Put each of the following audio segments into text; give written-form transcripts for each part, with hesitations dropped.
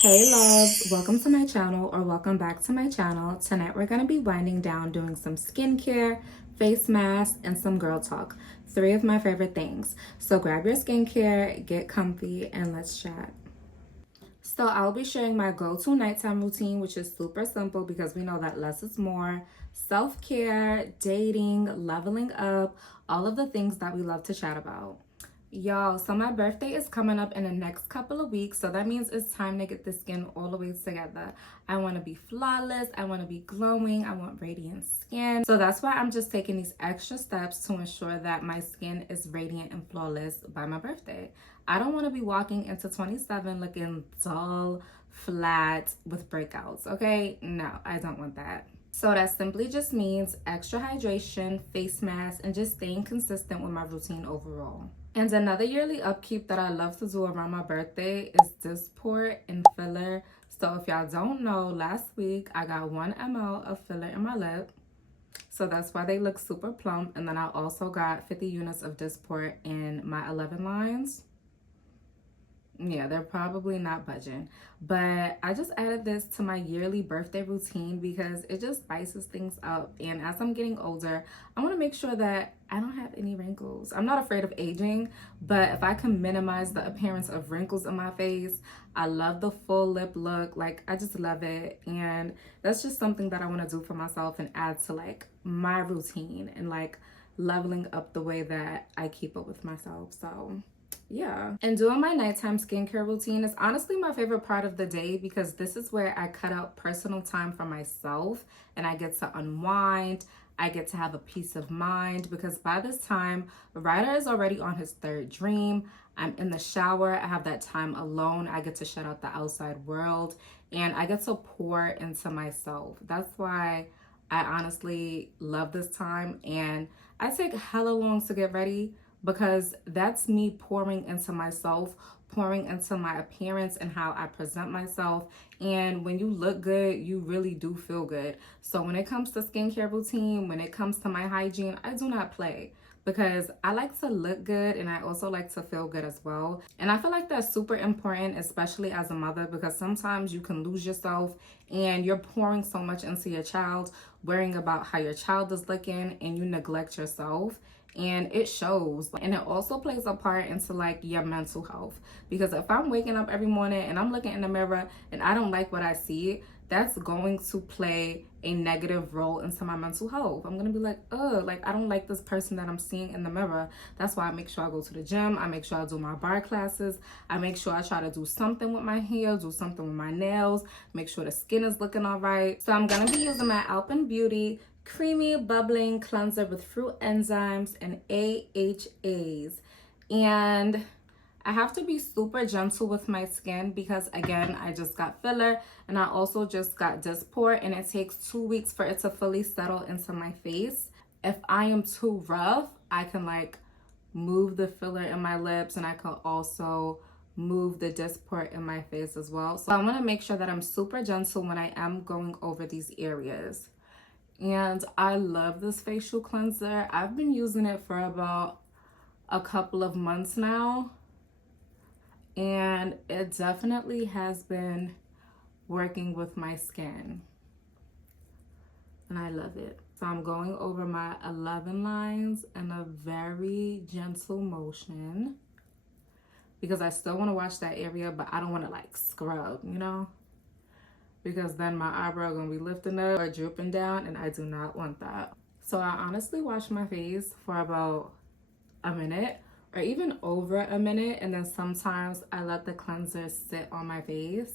Hey loves, welcome to my channel or welcome back to my channel. Tonight we're going to be winding down doing some skincare, face masks, and some girl talk. Three of my favorite things. So grab your skincare, get comfy, and let's chat. So I'll be sharing my go-to nighttime routine, which is super simple because we know that less is more. Self-care, dating, leveling up, all of the things that we love to chat about. Y'all, so my birthday is coming up in the next couple of weeks, so that means it's time to get the skin all the way together. I want to be flawless, I want to be glowing, I want radiant skin. So that's why I'm just taking these extra steps to ensure that my skin is radiant and flawless by my birthday. I don't want to be walking into 27 looking dull, flat, with breakouts, okay? No, I don't want that. So that simply just means extra hydration, face mask, and just staying consistent with my routine overall. And another yearly upkeep that I love to do around my birthday is Dysport and filler. So if y'all don't know, last week I got 1 ml of filler in my lip. So that's why they look super plump. And then I also got 50 units of Dysport in my 11 lines. Yeah, they're probably not budging, but I just added this to my yearly birthday routine because it just spices things up. And as I'm getting older, I want to make sure that I don't have any wrinkles. I'm not afraid of aging, but if I can minimize the appearance of wrinkles in my face, I love the full lip look. Like, I just love it. And that's just something that I want to do for myself and add to like my routine and like leveling up the way that I keep up with myself. So yeah. And doing my nighttime skincare routine is honestly my favorite part of the day because this is where I cut out personal time for myself and I get to unwind. I get to have a peace of mind because by this time, Ryder is already on his third dream. I'm in the shower. I have that time alone. I get to shut out the outside world and I get to pour into myself. That's why I honestly love this time, and I take hella long to get ready because that's me pouring into myself, pouring into my appearance and how I present myself. And when you look good, you really do feel good. So when it comes to skincare routine, when it comes to my hygiene, I do not play because I like to look good and I also like to feel good as well. And I feel like that's super important, especially as a mother, because sometimes you can lose yourself and you're pouring so much into your child, worrying about how your child is looking, and you neglect yourself, and it shows. And it also plays a part into like your mental health, because if I'm waking up every morning and I'm looking in the mirror and I don't like what I see, that's going to play a negative role into my mental health. I'm gonna be like, like I don't like this person that I'm seeing in the mirror. That's why I make sure I go to the gym. I make sure I do my bar classes. I make sure I try to do something with my hair, do something with my nails, make sure the skin is looking all right. So I'm gonna be using my Alpen Beauty creamy bubbling cleanser with fruit enzymes and AHAs. And I have to be super gentle with my skin because again, I just got filler and I also just got Dysport, and it takes 2 weeks for it to fully settle into my face. If I am too rough, I can like move the filler in my lips, and I can also move the Dysport in my face as well. So I want to make sure that I'm super gentle when I am going over these areas. And I love this facial cleanser. I've been using it for about a couple of months now, and it definitely has been working with my skin, and I love it. So I'm going over my 11 lines in a very gentle motion because I still want to wash that area, but I don't want to like scrub, you know, because then my eyebrow gonna be lifting up or drooping down, and I do not want that. So I honestly wash my face for about a minute or even over a minute, and then sometimes I let the cleanser sit on my face.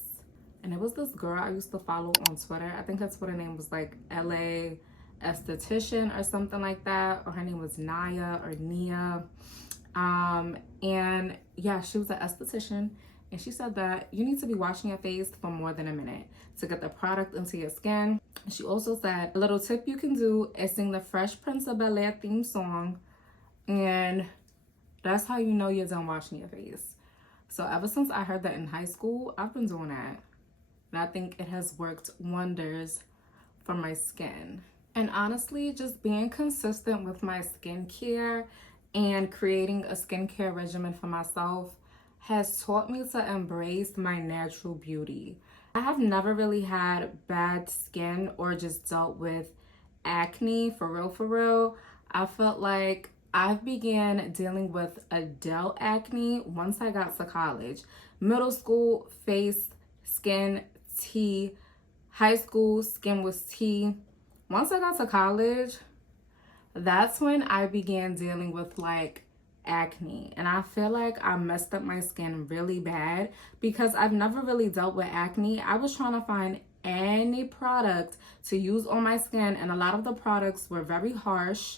And it was this girl I used to follow on Twitter. I think her Twitter name was like LA Esthetician or something like that, or her name was Naya or Nia. And yeah, she was an esthetician, and she said that you need to be washing your face for more than a minute to get the product into your skin. She also said a little tip you can do is sing the Fresh Prince of Bel-Air theme song, and that's how you know you're done washing your face. So ever since I heard that in high school, I've been doing that, and I think it has worked wonders for my skin. And honestly, just being consistent with my skincare and creating a skincare regimen for myself has taught me to embrace my natural beauty. I have never really had bad skin or just dealt with acne for real, for real. I felt like I began dealing with adult acne once I got to college. Middle school, face, skin, tea. High school, skin was tea. Once I got to college, that's when I began dealing with like acne. And I feel like I messed up my skin really bad because I've never really dealt with acne. I was trying to find any product to use on my skin, and a lot of the products were very harsh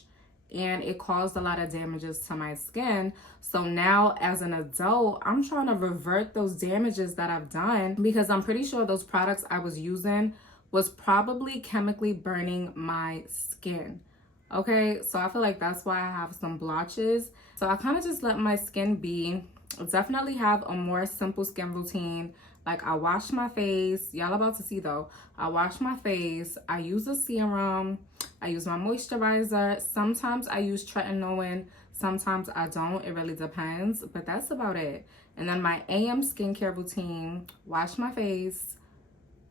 and it caused a lot of damages to my skin. So now as an adult, I'm trying to revert those damages that I've done because I'm pretty sure those products I was using was probably chemically burning my skin. Okay, so I feel like that's why I have some blotches. So I kind of just let my skin be. I definitely have a more simple skin routine. Like I wash my face. Y'all about to see though. I wash my face. I use a serum. I use my moisturizer. Sometimes I use tretinoin. Sometimes I don't. It really depends. But that's about it. And then my AM skincare routine. Wash my face.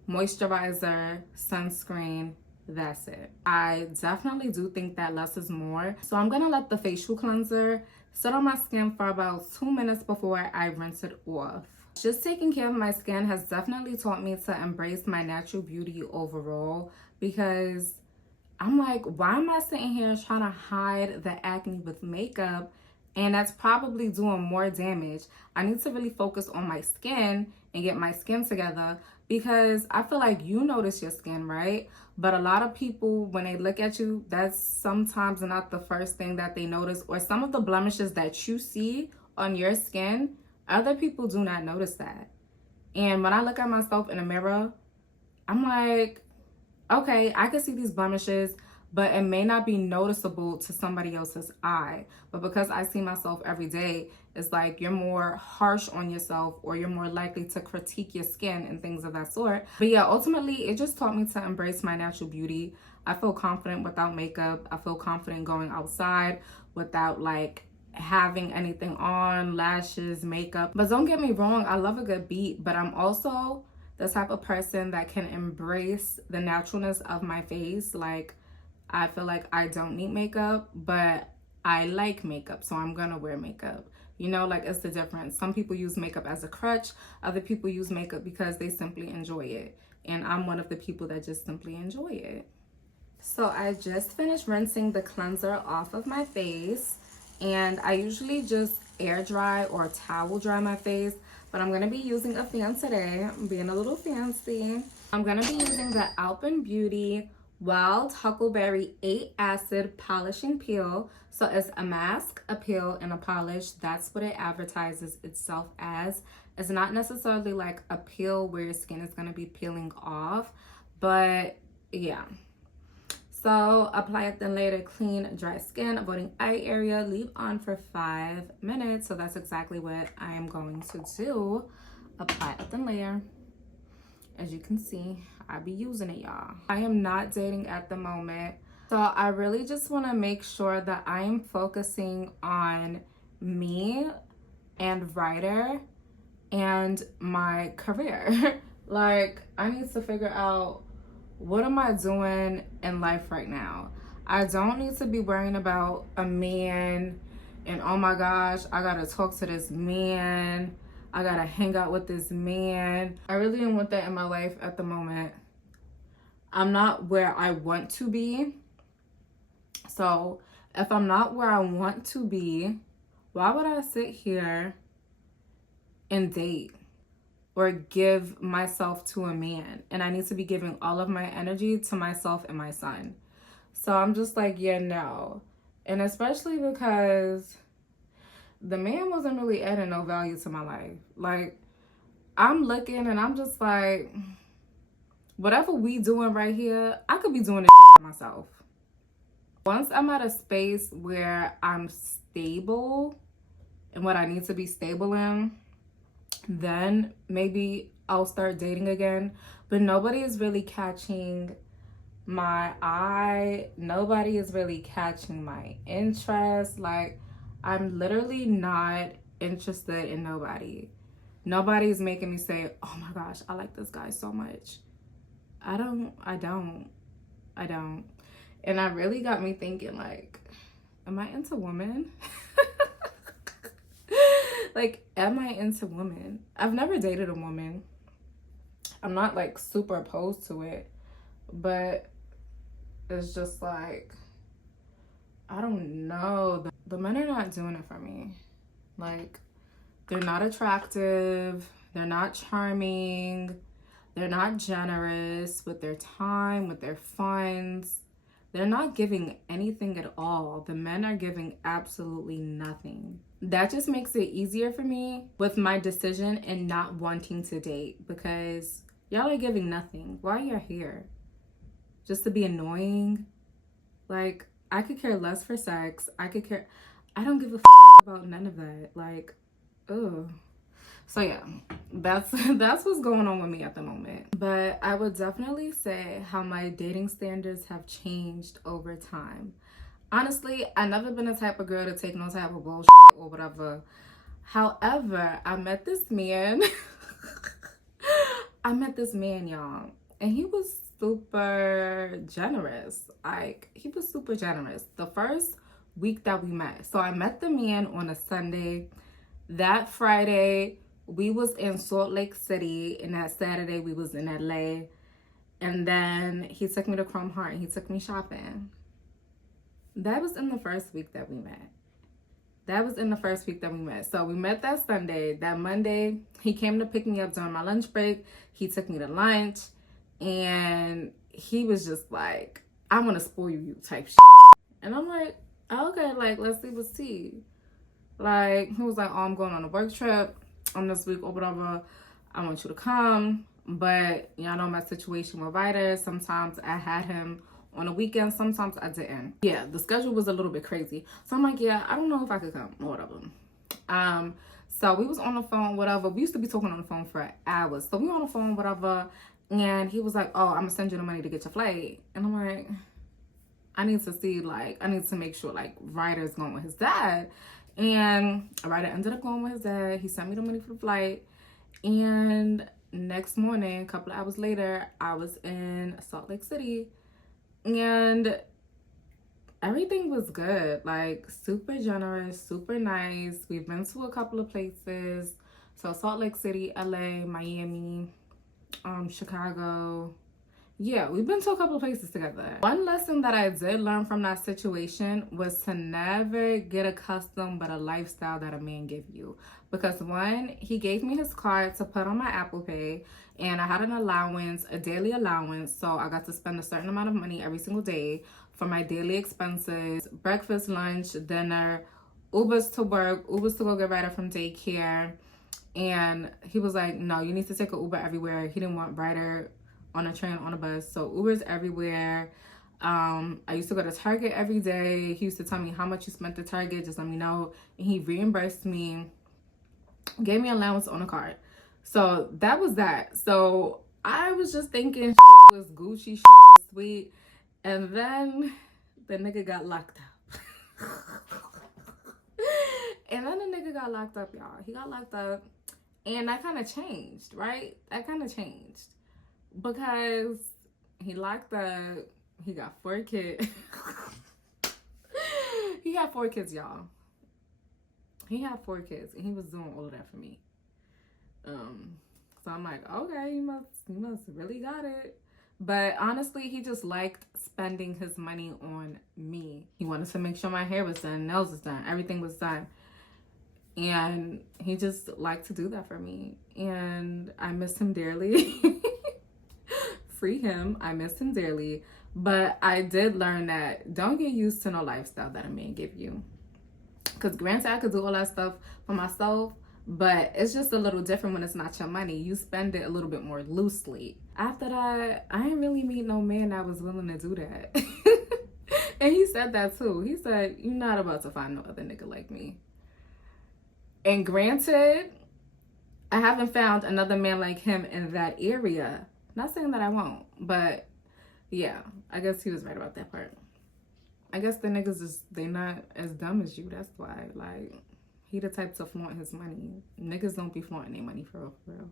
Moisturizer. Sunscreen. That's it. I definitely do think that less is more. So I'm gonna let the facial cleanser sit on my skin for about 2 minutes before I rinse it off. Just taking care of my skin has definitely taught me to embrace my natural beauty overall, because I'm like, why am I sitting here trying to hide the acne with makeup? And that's probably doing more damage. I need to really focus on my skin and get my skin together, because I feel like you notice your skin, right? But a lot of people, when they look at you, that's sometimes not the first thing that they notice, or some of the blemishes that you see on your skin, other people do not notice that. And when I look at myself in the mirror, I'm like, okay, I can see these blemishes, but it may not be noticeable to somebody else's eye. But because I see myself every day, it's like you're more harsh on yourself, or you're more likely to critique your skin and things of that sort. But yeah, ultimately, it just taught me to embrace my natural beauty. I feel confident without makeup. I feel confident going outside without like having anything on, lashes, makeup. But don't get me wrong, I love a good beat, but I'm also the type of person that can embrace the naturalness of my face. Like, I feel like I don't need makeup, but I like makeup, so I'm gonna wear makeup. You know, like, it's the difference. Some people use makeup as a crutch. Other people use makeup because they simply enjoy it. And I'm one of the people that just simply enjoy it. So I just finished rinsing the cleanser off of my face. And I usually just air dry or towel dry my face. But I'm going to be using a fan today. I'm being a little fancy. I'm going to be using the Beauty Wild Huckleberry 8 Acid Polishing Peel. So it's a mask, a peel, and a polish. That's what it advertises itself as. It's not necessarily like a peel where your skin is going to be peeling off. But yeah. So apply it then later, clean, dry skin, avoiding eye area, leave on for 5 minutes. So that's exactly what I am going to do. Apply a thin layer. As you can see, I be using it, y'all. I am not dating at the moment. So I really just want to make sure that I am focusing on me and writer and my career. Like, I need to figure out, what am I doing in life right now? I don't need to be worrying about a man and, oh my gosh, I gotta talk to this man. I gotta hang out with this man. I really don't want that in my life at the moment. I'm not where I want to be. So if I'm not where I want to be, why would I sit here and date or give myself to a man? And I need to be giving all of my energy to myself and my son. So I'm just like, yeah, no. And especially because the man wasn't really adding no value to my life. Like, I'm looking and I'm just like, whatever we doing right here, I could be doing it by myself. Once I'm at a space where I'm stable and what I need to be stable in, then maybe I'll start dating again. But nobody is really catching my eye. Nobody is really catching my interest. Like, I'm literally not interested in nobody. Nobody's making me say, oh my gosh, I like this guy so much. I don't. And that really got me thinking, like, am I into women? Like, am I into women? I've never dated a woman. I'm not like super opposed to it, but it's just like, I don't know. The men are not doing it for me. Like, they're not attractive. They're not charming. They're not generous with their time, with their funds. They're not giving anything at all. The men are giving absolutely nothing. That just makes it easier for me with my decision and not wanting to date, because y'all are giving nothing. Why are y'all here? Just to be annoying? Like, I could care less for sex. I don't give a about none of that. Like, ugh. So yeah, that's what's going on with me at the moment. But I would definitely say how my dating standards have changed over time. Honestly, I never been the type of girl to take no type of bullshit or whatever. However, I met this man. Y'all, and he was super generous. Like, he was super generous the first week that we met. So I met the man on a Sunday. That Friday, we was in Salt Lake City, and that Saturday we was in LA. And then he took me to Chrome Heart and he took me shopping. That was in the first week that we met. So we met that Sunday. That Monday, he came to pick me up during my lunch break. He took me to lunch, and he was just like, I want to spoil you type shit. And I'm like, okay, like, let's see what's tea. Like, he was like, oh, I'm going on a work trip on this week or whatever. I want you to come. But y'all know my situation with writers. Sometimes I had him on a weekend, sometimes I didn't. Yeah, the schedule was a little bit crazy. So I'm like, yeah, I don't know if I could come or whatever. So we was on the phone, whatever. We used to be talking on the phone for hours. So we were on the phone, whatever. And he was like, oh, I'm gonna send you the money to get your flight. And I'm like, I need to make sure, like, Ryder's going with his dad. And Ryder ended up going with his dad. He sent me the money for the flight. And next morning, a couple of hours later, I was in Salt Lake City. And everything was good. Like, super generous, super nice. We've been to a couple of places. So Salt Lake City, LA, Miami, Chicago. Yeah, we've been to a couple of places together. One lesson that I did learn from that situation was to never get accustomed by the lifestyle that a man give you. Because one, he gave me his card to put on my Apple Pay, and I had an allowance, a daily allowance, so I got to spend a certain amount of money every single day for my daily expenses, breakfast, lunch, dinner, Ubers to work, Ubers to go get Ryder from daycare. And he was like, no, you need to take an Uber everywhere. He didn't want Ryder on a train, on a bus. So Uber's everywhere. I used to go to Target every day. He used to tell me how much you spent at Target, just let me know. And he reimbursed me, gave me allowance on a card. So that was that. So I was just thinking shit was Gucci, shit was sweet. And then the nigga got locked up. Y'all. He got locked up. And that kind of changed, right? Because he locked up, he got 4 kids. He had 4 kids, y'all. He had 4 kids, and he was doing all of that for me. So I'm like, okay, he must really got it. But honestly, he just liked spending his money on me. He wanted to make sure my hair was done, nails was done, everything was done. And he just liked to do that for me. And I miss him dearly. Free him. I miss him dearly. But I did learn that don't get used to no lifestyle that a man give you. Because granted, I could do all that stuff for myself, but it's just a little different when it's not your money. You spend it a little bit more loosely. After that, I didn't really meet no man that was willing to do that. And he said that too. He said, you're not about to find no other nigga like me. And granted, I haven't found another man like him in that area. Not saying that I won't, but yeah, I guess he was right about that part. I guess the niggas they not as dumb as you. That's why, like, He the type to flaunt his money. Niggas don't be flaunting their money for real.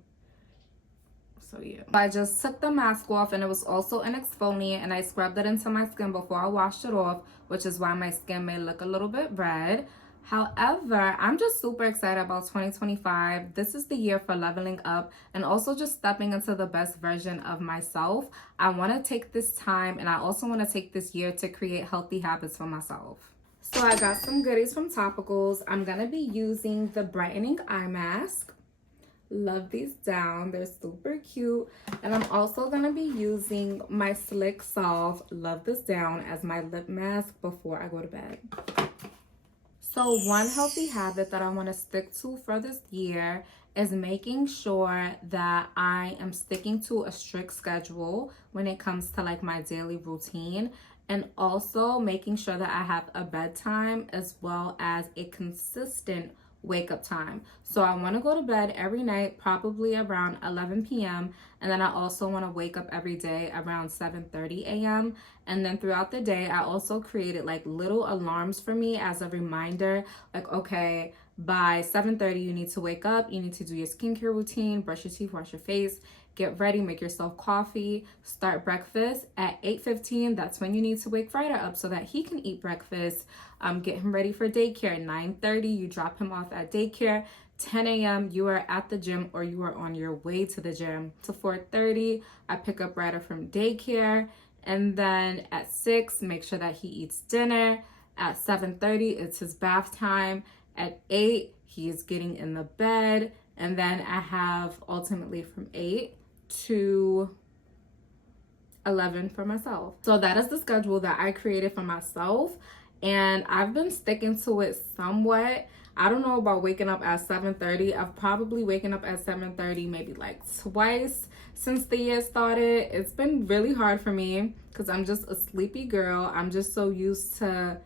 So yeah. I just took the mask off, and it was also an exfoliant, and I scrubbed it into my skin before I washed it off, which is why my skin may look a little bit red. However, I'm just super excited about 2025. This is the year for leveling up and also just stepping into the best version of myself. I want to take this time, and I also want to take this year to create healthy habits for myself. So I got some goodies from Topicals. I'm going to be using the brightening eye mask. Love these down. They're super cute. And I'm also going to be using my Slick Salve, love this down, as my lip mask before I go to bed. So one healthy habit that I want to stick to for this year is making sure that I am sticking to a strict schedule when it comes to like my daily routine, and also making sure that I have a bedtime as well as a consistent wake up time. So I want to go to bed every night, probably around 11 p.m. And then I also want to wake up every day around 7:30 a.m. And then throughout the day, I also created like little alarms for me as a reminder, like, okay, by 7:30, you need to wake up, you need to do your skincare routine, brush your teeth, wash your face, get ready, make yourself coffee, start breakfast at 8:15. That's when you need to wake Ryder up so that he can eat breakfast. Get him ready for daycare. 9:30, you drop him off at daycare. 10 a.m., you are at the gym or you are on your way to the gym. To 4:30, I pick up Ryder from daycare. And then at 6, make sure that he eats dinner. At 7:30, it's his bath time. At 8, he is getting in the bed. And then I have ultimately from 8 to 11 for myself. So that is the schedule that I created for myself, and I've been sticking to it somewhat. I don't know about waking up at 7:30. I've probably waken up at 7:30 maybe like twice since the year started. It's been really hard for me because I'm just a sleepy girl. I'm just so used to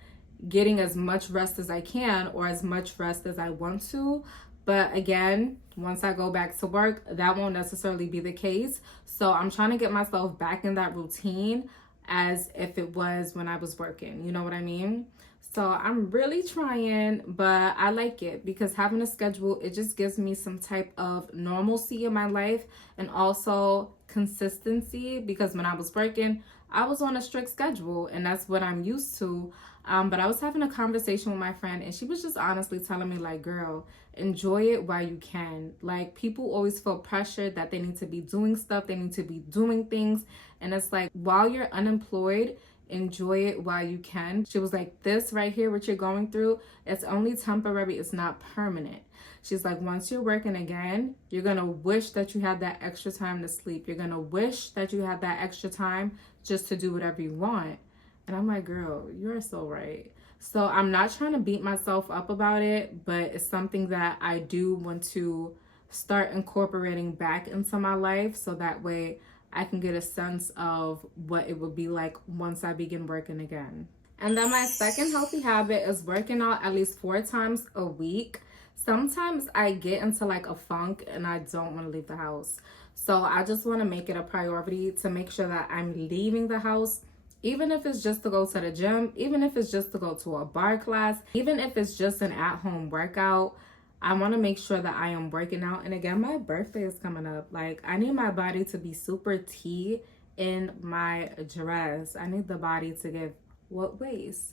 getting as much rest as I can or as much rest as I want to. But again, once I go back to work, that won't necessarily be the case. So I'm trying to get myself back in that routine as if it was when I was working. You know what I mean? So I'm really trying, but I like it because having a schedule, it just gives me some type of normalcy in my life and also consistency, because when I was working, I was on a strict schedule and that's what I'm used to. But I was having a conversation with my friend and she was just honestly telling me like, girl, enjoy it while you can. Like, people always feel pressured that they need to be doing stuff, they need to be doing things. And it's like, while you're unemployed, enjoy it while you can. She was like, this right here, what you're going through, it's only temporary, it's not permanent. She's like, once you're working again, you're gonna wish that you had that extra time to sleep. You're gonna wish that you had that extra time just to do whatever you want. And I'm like, girl, you are so right. So I'm not trying to beat myself up about it, but it's something that I do want to start incorporating back into my life so that way I can get a sense of what it would be like once I begin working again. And then my second healthy habit is working out at least 4 times a week. Sometimes I get into like a funk and I don't want to leave the house. So I just want to make it a priority to make sure that I'm leaving the house, even if it's just to go to the gym, even if it's just to go to a bar class, even if it's just an at-home workout. I want to make sure that I am working out. And again, my birthday is coming up. Like, I need my body to be super T in my dress. I need the body to give what waist?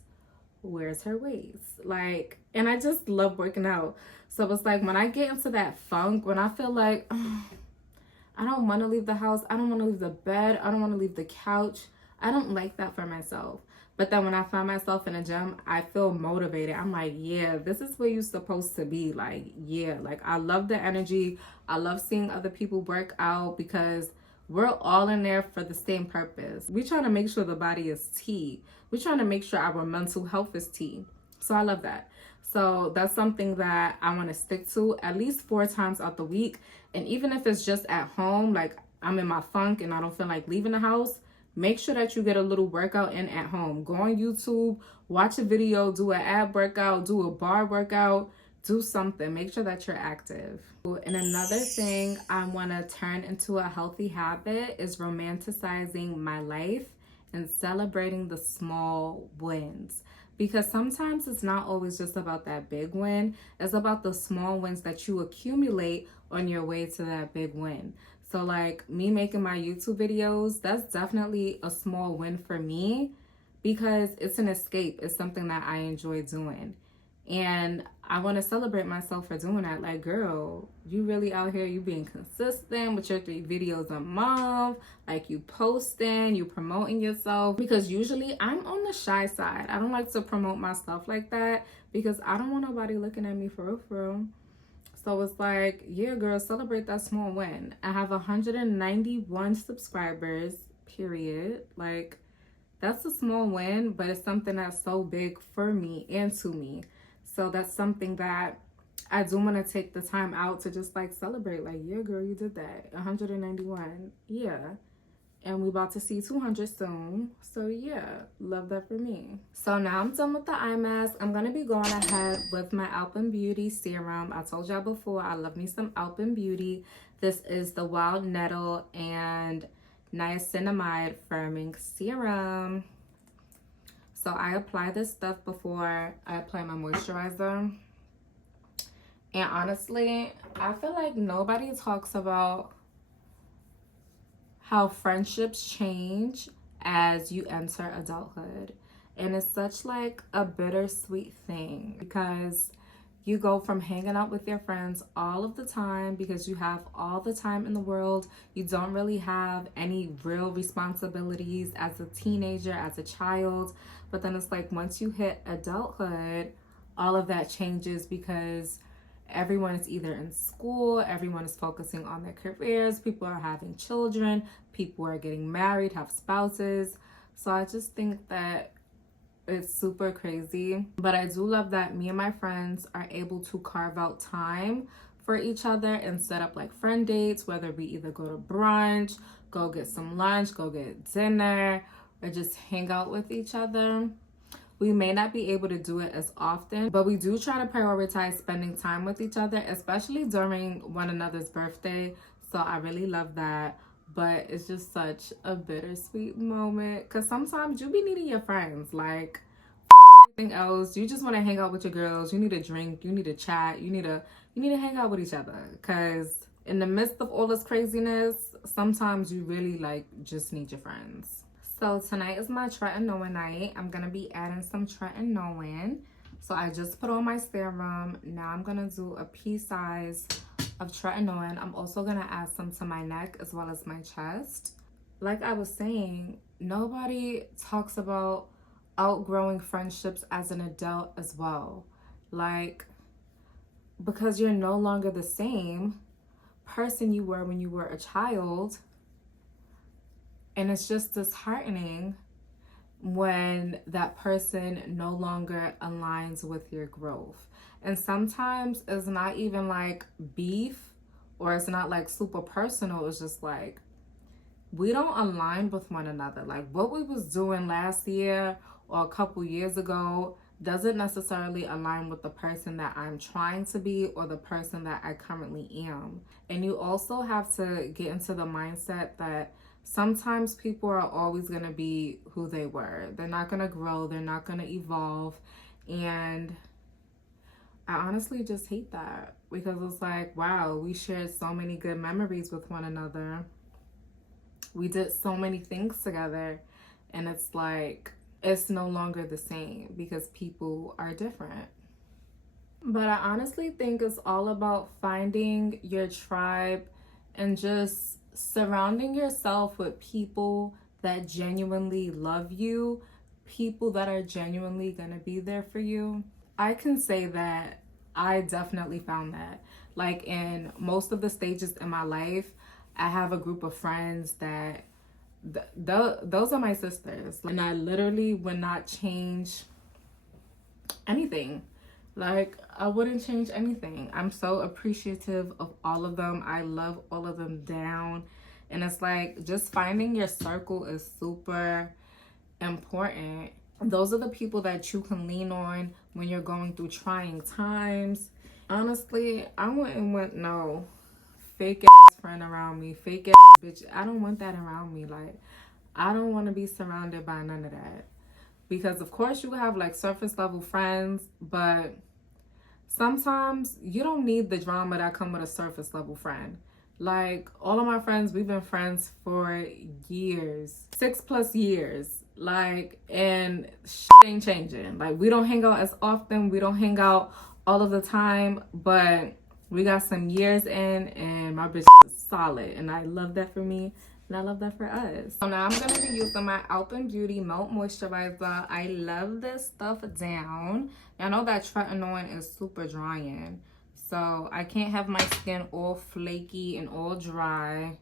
Where's her waist? Like, and I just love working out. So it's like when I get into that funk, when I feel like, I don't want to leave the house, I don't want to leave the bed, I don't want to leave the couch. I don't like that for myself. But then when I find myself in a gym, I feel motivated. I'm like, yeah, this is where you're supposed to be. Like, yeah, like I love the energy. I love seeing other people work out because we're all in there for the same purpose. We're trying to make sure the body is T. We're trying to make sure our mental health is T. So I love that. So that's something that I want to stick to at least 4 times out the week. And even if it's just at home, like I'm in my funk and I don't feel like leaving the house, make sure that you get a little workout in at home. Go on YouTube, watch a video, do an ab workout, do a bar workout, do something. Make sure that you're active. And another thing I want to turn into a healthy habit is romanticizing my life and celebrating the small wins. because sometimes it's not always just about that big win. It's about the small wins that you accumulate on your way to that big win. So like me making my YouTube videos, that's definitely a small win for me because it's an escape. It's something that I enjoy doing. And I want to celebrate myself for doing that. Like, girl, you really out here, you being consistent with your 3 videos a month, like you posting, you promoting yourself. Because usually I'm on the shy side. I don't like to promote my stuff like that because I don't want nobody looking at me for real, for real. So it's like, yeah, girl, celebrate that small win. I have 191 subscribers, period. Like, that's a small win, but it's something that's so big for me and to me. So that's something that I do want to take the time out to just like celebrate. Like, yeah, girl, you did that. 191. Yeah. And we about to see 200 soon. So yeah, love that for me. So now I'm done with the eye mask. I'm going to be going ahead with my Alpen Beauty serum. I told y'all before, I love me some Alpen Beauty. This is the Wild Nettle and Niacinamide Firming Serum. So I apply this stuff before I apply my moisturizer. And honestly, I feel like nobody talks about how friendships change as you enter adulthood. And it's such like a bittersweet thing because you go from hanging out with your friends all of the time because you have all the time in the world. You don't really have any real responsibilities as a teenager, as a child. But then it's like once you hit adulthood, all of that changes because everyone is either in school, everyone is focusing on their careers, people are having children, people are getting married, have spouses. So I just think that it's super crazy. But I do love that me and my friends are able to carve out time for each other and set up like friend dates, whether we either go to brunch, go get some lunch, go get dinner, or just hang out with each other. We may not be able to do it as often, but we do try to prioritize spending time with each other, especially during one another's birthday. So I really love that. But it's just such a bittersweet moment because sometimes you be needing your friends. Like anything else, you just want to hang out with your girls. You need a drink. You need to chat. You need to hang out with each other because in the midst of all this craziness, sometimes you really like just need your friends. So tonight is my tretinoin night. I'm going to be adding some tretinoin. So I just put on my serum. Now I'm going to do a pea size of tretinoin. I'm also going to add some to my neck as well as my chest. Like I was saying, nobody talks about outgrowing friendships as an adult as well. Like, because you're no longer the same person you were when you were a child. And it's just disheartening when that person no longer aligns with your growth. And sometimes it's not even like beef or it's not like super personal. It's just like we don't align with one another. Like what we was doing last year or a couple years ago doesn't necessarily align with the person that I'm trying to be or the person that I currently am. And you also have to get into the mindset that sometimes people are always going to be who they were. They're not going to grow. They're not going to evolve. And I honestly just hate that because it's like, wow, we shared so many good memories with one another. We did so many things together. And it's like, it's no longer the same because people are different. But I honestly think it's all about finding your tribe and just surrounding yourself with people that genuinely love you, people that are genuinely gonna be there for you. I can say that I definitely found that. Like in most of the stages in my life, I have a group of friends that those are my sisters. And I literally would not change anything. Like, I wouldn't change anything. I'm so appreciative of all of them. I love all of them down. And it's like, just finding your circle is super important. Those are the people that you can lean on when you're going through trying times. Honestly, I wouldn't want no fake ass friend around me. Fake ass bitch. I don't want that around me. Like, I don't want to be surrounded by none of that. because of course you have like surface level friends, but sometimes you don't need the drama that come with a surface level friend. Like all of my friends, we've been friends for years, 6+ years. Like, and shit ain't changing. Like, we don't hang out as often, we don't hang out all of the time, but we got some years in, and my bitch is solid, and I love that for me, and I love that for us. So now I'm gonna be using my Alpen Beauty Melt Moisturizer. I love this stuff down. I know that tretinoin is super drying, so I can't have my skin all flaky and all dry.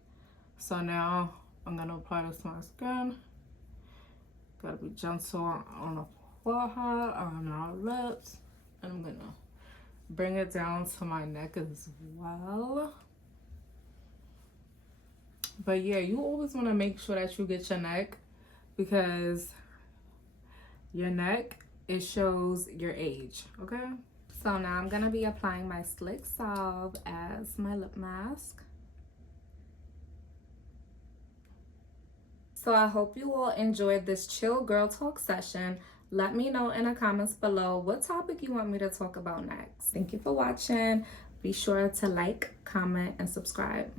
So now I'm gonna apply this to my skin. Gotta be gentle on the forehead, on our lips, and I'm gonna bring it down to my neck as well. But yeah, you always want to make sure that you get your neck, because your neck, it shows your age, okay? So now I'm gonna be applying my Slick Salve as my lip mask. So I hope you all enjoyed this chill girl talk session. Let me know in the comments below what topic you want me to talk about next. Thank you for watching. Be sure to like, comment, and subscribe.